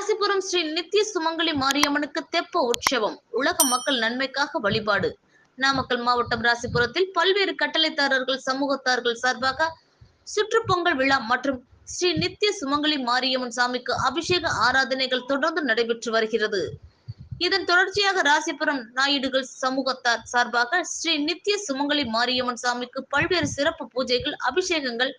ராசிபுரம் ஸ்ரீ நித்திய சுமங்கலி மாரியம்மனுக்கு தெப்ப உற்சவம் உலக மக்கள் நன்மைக்காக வழிபாடு. நாமக்கல் மாவட்டம் ராசிபுரத்தில் பல்வேறு கட்டளைதாரர்கள் சமூகத்தார்கள் சார்பாக சுற்றுப்பொங்கல் விழா மற்றும் ஸ்ரீ நித்திய சுமங்கலி மாரியம்மன் சாமிக்கு அபிஷேக ஆராதனைகள் தொடர்ந்து நடைபெற்று வருகிறது. இதன் தொடர்ச்சியாக ராசிபுரம் நாயுடுகள் சமூகத்தார் சார்பாக ஸ்ரீ நித்திய சுமங்கலி மாரியம்மன் சாமிக்கு பல்வேறு சிறப்பு பூஜைகள், அபிஷேகங்கள்,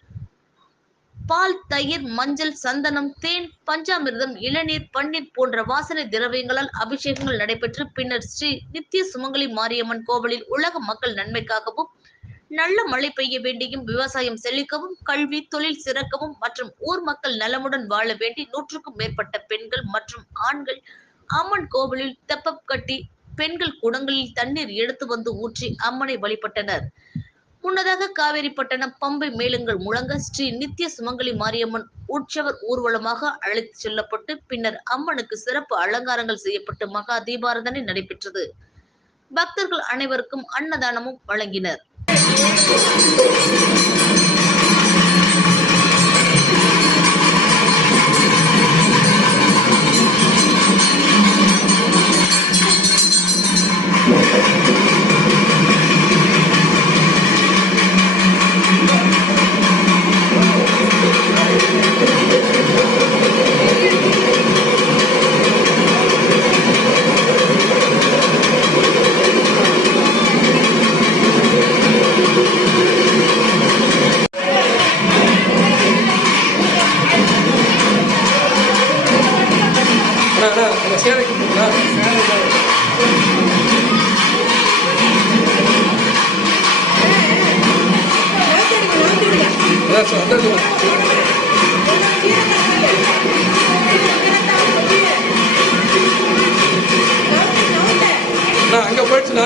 பால், தயிர், மஞ்சள், சந்தனம், தேன், பஞ்சாமிர்தம், இளநீர், பன்னீர் போன்ற வாசனை திரவியங்களால் அபிஷேகங்கள் நடைபெற்று பின்னர் ஸ்ரீ நித்திய சுமங்கலி மாரியம்மன் கோவிலில் உலக மக்கள் நன்மைக்காகவும், நல்ல மழை பெய்ய வேண்டியும், விவசாயம் செழிக்கவும், கல்வி, தொழில் சிறக்கவும் மற்றும் ஊர் மக்கள் நலமுடன் வாழ வேண்டி 100க்கும் மேற்பட்ட பெண்கள் மற்றும் ஆண்கள் அம்மன் கோவிலில் தெப்பம் கட்டி பெண்கள் குடங்களில் தண்ணீர் எடுத்து வந்து ஊற்றி அம்மனை வழிபட்டனர். முன்னதாக காவேரிப்பட்டணம் பம்பை மேளங்கள் முழங்க ஸ்ரீ நித்திய சுமங்கலி மாரியம்மன் உற்சவர் ஊர்வலமாக அழைத்து செல்லப்பட்டு பின்னர் அம்மனுக்கு சிறப்பு அலங்காரங்கள் செய்யப்பட்டு மகா தீபாராதனை நடைபெற்றது. பக்தர்கள் அனைவருக்கும் அன்னதானமும் வழங்கினர். அங்கே போயிடுச்சுண்ணா.